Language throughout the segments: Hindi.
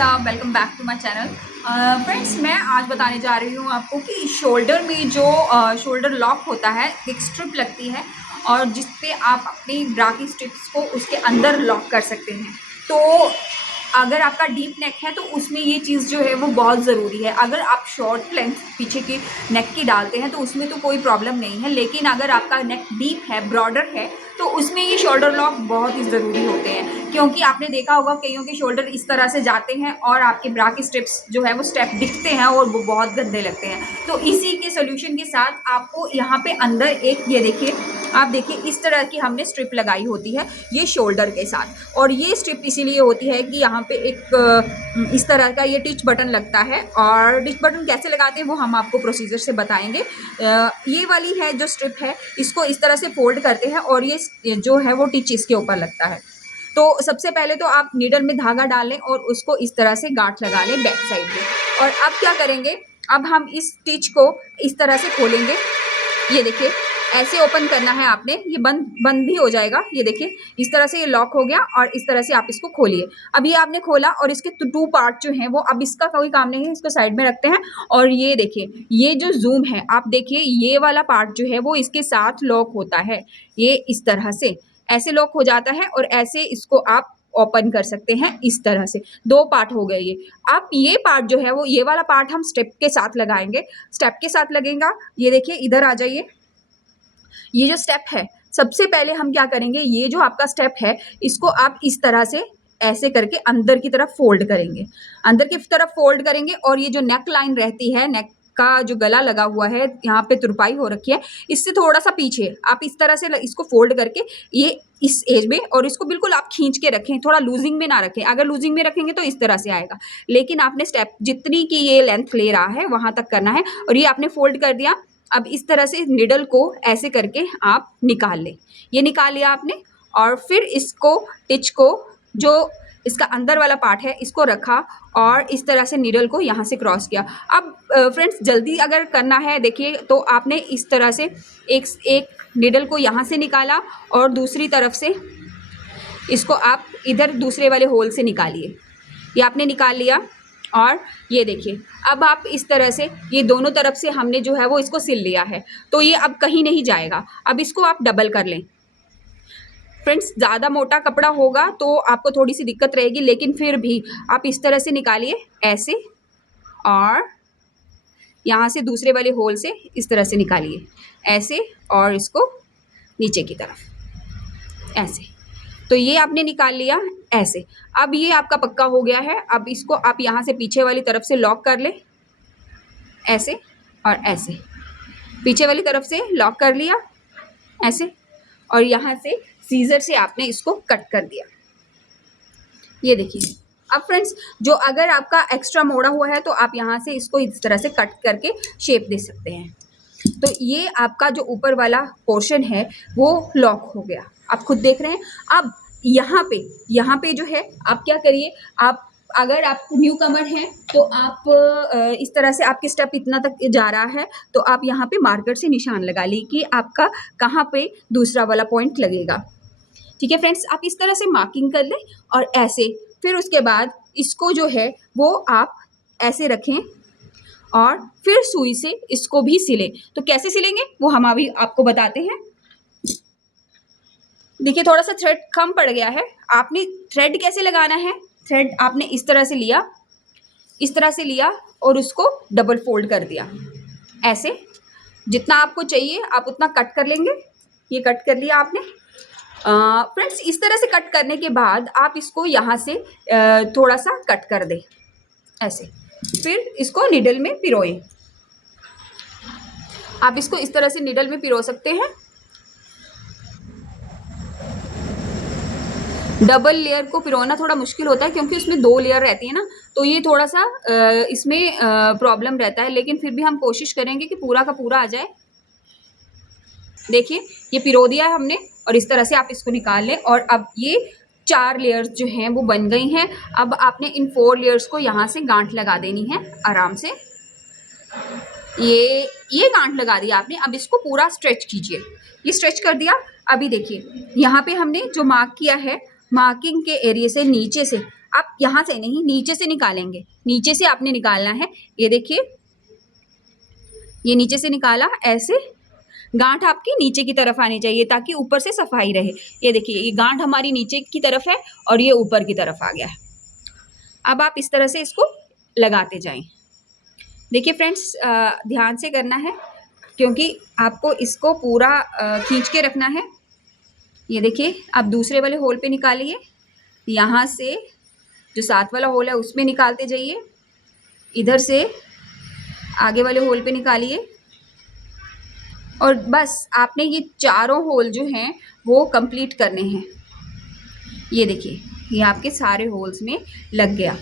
Welcome back to my channel. Friends, मैं आज बताने जा रही हूँ आपको कि शोल्डर में जो शोल्डर लॉक होता है, एक स्ट्रिप लगती है और जिस पे आप अपनी ब्रा की स्ट्रिप्स को उसके अंदर लॉक कर सकते हैं। तो अगर आपका डीप नेक है तो उसमें ये चीज़ जो है वो बहुत ज़रूरी है। अगर आप शॉर्ट लेंथ पीछे की नेक की डालते हैं तो उसमें तो कोई प्रॉब्लम नहीं है, लेकिन अगर आपका नेक डीप है, ब्रॉडर है, तो उसमें ये शोल्डर लॉक बहुत ही ज़रूरी होते हैं। क्योंकि आपने देखा होगा कईयों के शोल्डर इस तरह से जाते हैं और आपके ब्रा की स्ट्रिप्स जो है वो स्टेप दिखते हैं और वो बहुत गंदे लगते हैं। तो इसी के सोल्यूशन के साथ आपको यहाँ पे अंदर एक, ये देखिए, आप देखिए इस तरह की हमने स्ट्रिप लगाई होती है ये शोल्डर के साथ। और ये स्ट्रिप इसीलिए होती है कि यहाँ पे एक इस तरह का ये टिच बटन लगता है, और टिच बटन कैसे लगाते हैं वो हम आपको प्रोसीजर से बताएंगे। ये वाली है जो स्ट्रिप है, इसको इस तरह से फोल्ड करते हैं और ये जो है वो टिच इसके ऊपर लगता है। तो सबसे पहले तो आप नीडल में धागा डाल लें और उसको इस तरह से गांठ लगा लें बैक साइड में। और अब क्या करेंगे, अब हम इस टिच को इस तरह से खोलेंगे। ये देखिए, ऐसे ओपन करना है आपने, ये बंद भी हो जाएगा। ये देखिए इस तरह से ये लॉक हो गया और इस तरह से आप इसको खोलिए। अब ये आपने खोला और इसके टू पार्ट जो हैं वो, अब इसका कोई काम नहीं है, इसको साइड में रखते हैं। और ये देखिए, ये जो जूम है, आप देखिए ये वाला पार्ट जो है वो इसके साथ लॉक होता है। ये इस तरह से ऐसे लॉक हो जाता है और ऐसे इसको आप ओपन कर सकते हैं इस तरह से। दो पार्ट हो गए ये। अब ये पार्ट जो है वो, ये वाला पार्ट हम स्टेप के साथ लगाएंगे। स्टेप के साथ लगेगा, ये देखिए इधर आ जाइए। ये जो स्टेप है, सबसे पहले हम क्या करेंगे, ये जो आपका स्टेप है इसको आप इस तरह से ऐसे करके अंदर की तरफ फोल्ड करेंगे। अंदर की तरफ फोल्ड करेंगे और ये जो नेक लाइन रहती है, नेक का जो गला लगा हुआ है, यहाँ पे तुरपाई हो रखी है, इससे थोड़ा सा पीछे आप इस तरह से इसको फोल्ड करके ये इस एज में, और इसको बिल्कुल आप खींच के रखें, थोड़ा लूजिंग में ना रखें। अगर लूजिंग में रखेंगे तो इस तरह से आएगा, लेकिन आपने स्टेप जितनी की ये लेंथ ले रहा है वहां तक करना है। और ये आपने फोल्ड कर दिया। अब इस तरह से निडल को ऐसे करके आप निकाल लें। ये निकाल लिया आपने, और फिर इसको टिच को, जो इसका अंदर वाला पार्ट है, इसको रखा और इस तरह से निडल को यहाँ से क्रॉस किया। अब फ्रेंड्स, जल्दी अगर करना है देखिए तो आपने इस तरह से एक निडल को यहाँ से निकाला और दूसरी तरफ से इसको आप इधर दूसरे वाले होल से निकालिए। ये आपने निकाल लिया और ये देखिए, अब आप इस तरह से ये दोनों तरफ से हमने जो है वो इसको सिल लिया है, तो ये अब कहीं नहीं जाएगा। अब इसको आप डबल कर लें। फ्रेंड्स, ज़्यादा मोटा कपड़ा होगा तो आपको थोड़ी सी दिक्कत रहेगी, लेकिन फिर भी आप इस तरह से निकालिए ऐसे, और यहाँ से दूसरे वाले होल से इस तरह से निकालिए ऐसे, और इसको नीचे की तरफ ऐसे। तो ये आपने निकाल लिया ऐसे। अब ये आपका पक्का हो गया है। अब इसको आप यहाँ से पीछे वाली तरफ से लॉक कर ले ऐसे और ऐसे। पीछे वाली तरफ से लॉक कर लिया ऐसे, और यहाँ से सीजर से आपने इसको कट कर दिया। ये देखिए। अब फ्रेंड्स, जो अगर आपका एक्स्ट्रा मोड़ा हुआ है तो आप यहाँ से इसको इस तरह से कट करके शेप दे सकते हैं। तो ये आपका जो ऊपर वाला पोर्शन है वो लॉक हो गया, आप खुद देख रहे हैं। अब यहाँ पे जो है, आप क्या करिए, आप अगर आप न्यू कमर हैं तो आप इस तरह से, आपके स्टेप इतना तक जा रहा है तो आप यहाँ पे मार्कर से निशान लगा ली कि आपका कहाँ पे दूसरा वाला पॉइंट लगेगा। ठीक है फ्रेंड्स, आप इस तरह से मार्किंग कर लें और ऐसे। फिर उसके बाद इसको जो है वो आप ऐसे रखें और फिर सुई से इसको भी सिलें। तो कैसे सिलेंगे वो हम अभी आपको बताते हैं। देखिए, थोड़ा सा थ्रेड कम पड़ गया है। आपने थ्रेड कैसे लगाना है, थ्रेड आपने इस तरह से लिया, इस तरह से लिया और उसको डबल फोल्ड कर दिया ऐसे। जितना आपको चाहिए आप उतना कट कर लेंगे। ये कट कर लिया आपने। फ्रेंड्स, इस तरह से कट करने के बाद आप इसको यहाँ से थोड़ा सा कट कर दें ऐसे। फिर इसको निडल में पिरोएं। आप इसको इस तरह से निडल में पिरो सकते हैं। डबल लेयर को पिरोना थोड़ा मुश्किल होता है क्योंकि उसमें 2 लेयर रहती है ना, तो ये थोड़ा सा इसमें प्रॉब्लम रहता है, लेकिन फिर भी हम कोशिश करेंगे कि पूरा का पूरा आ जाए। देखिए, ये पिरो दिया है हमने और इस तरह से आप इसको निकाल लें। और अब ये 4 लेयर्स जो हैं वो बन गई हैं। अब आपने इन 4 लेयर्स को यहाँ से गांठ लगा देनी है आराम से। ये गांठ लगा दिया आपने। अब इसको पूरा स्ट्रेच कीजिए। ये स्ट्रेच कर दिया। अभी देखिए, यहाँ पे हमने जो मार्क किया है, मार्किंग के एरिया से नीचे से आप यहाँ से नहीं, नीचे से निकालेंगे, नीचे से आपने निकालना है। ये देखिए, ये नीचे से निकाला, ऐसे गांठ आपकी नीचे की तरफ आनी चाहिए ताकि ऊपर से सफाई रहे। ये देखिए, ये गांठ हमारी नीचे की तरफ है और ये ऊपर की तरफ आ गया है। अब आप इस तरह से इसको लगाते जाएं। देखिए फ्रेंड्स, ध्यान से करना है क्योंकि आपको इसको पूरा खींच के रखना है। ये देखिए, आप दूसरे वाले होल पे निकालिए, यहाँ से जो साथ वाला होल है उसमें निकालते जाइए, इधर से आगे वाले होल पे निकालिए और बस आपने ये चारों होल जो हैं वो कंप्लीट करने हैं। ये देखिए, ये आपके सारे होल्स में लग गया।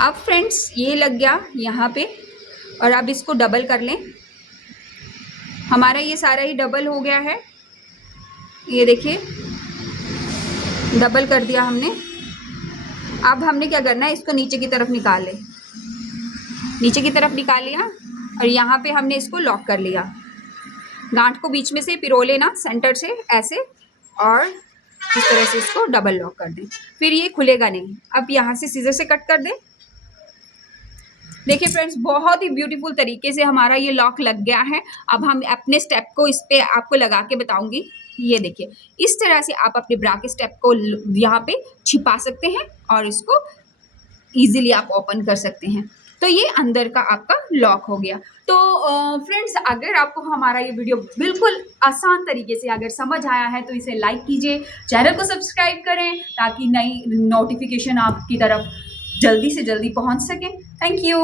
अब फ्रेंड्स, ये लग गया यहाँ पे और अब इसको डबल कर लें। हमारा ये सारा ही डबल हो गया है। ये देखिए, डबल कर दिया हमने। अब हमने क्या करना है, इसको नीचे की तरफ निकाल लें। नीचे की तरफ निकाल लिया और यहाँ पे हमने इसको लॉक कर लिया। गांठ को बीच में से पिरो लेना, सेंटर से ऐसे, और इस तरह से इसको डबल लॉक कर दें। फिर ये खुलेगा नहीं। अब यहाँ से सीजर से कट कर दें। देखिए फ्रेंड्स, बहुत ही ब्यूटीफुल तरीके से हमारा ये लॉक लग गया है। अब हम अपने स्टेप को इस पे आपको लगा के बताऊंगी। ये देखिए, इस तरह से आप अपने ब्रा के स्टेप को यहाँ पे छिपा सकते हैं और इसको इजीली आप ओपन कर सकते हैं। तो ये अंदर का आपका लॉक हो गया। तो फ्रेंड्स, अगर आपको हमारा ये वीडियो बिल्कुल आसान तरीके से अगर समझ आया है तो इसे लाइक कीजिए, चैनल को सब्सक्राइब करें ताकि नई नोटिफिकेशन आपकी तरफ जल्दी से जल्दी पहुंच सके। Thank you.